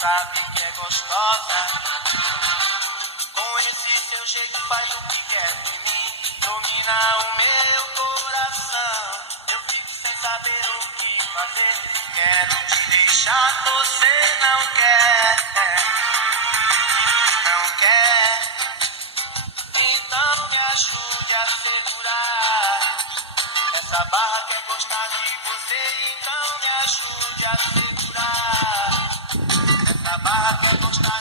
sabe que é gostosa. Com esse seu jeito faz o que quer de mim, domina o meu coração. Eu fico sem saber o que fazer, quero te deixar, você não quer, não quer. Então me ajude a segurar essa barra, quer gostar de você, então me ajude a segurar essa barra, quer gostar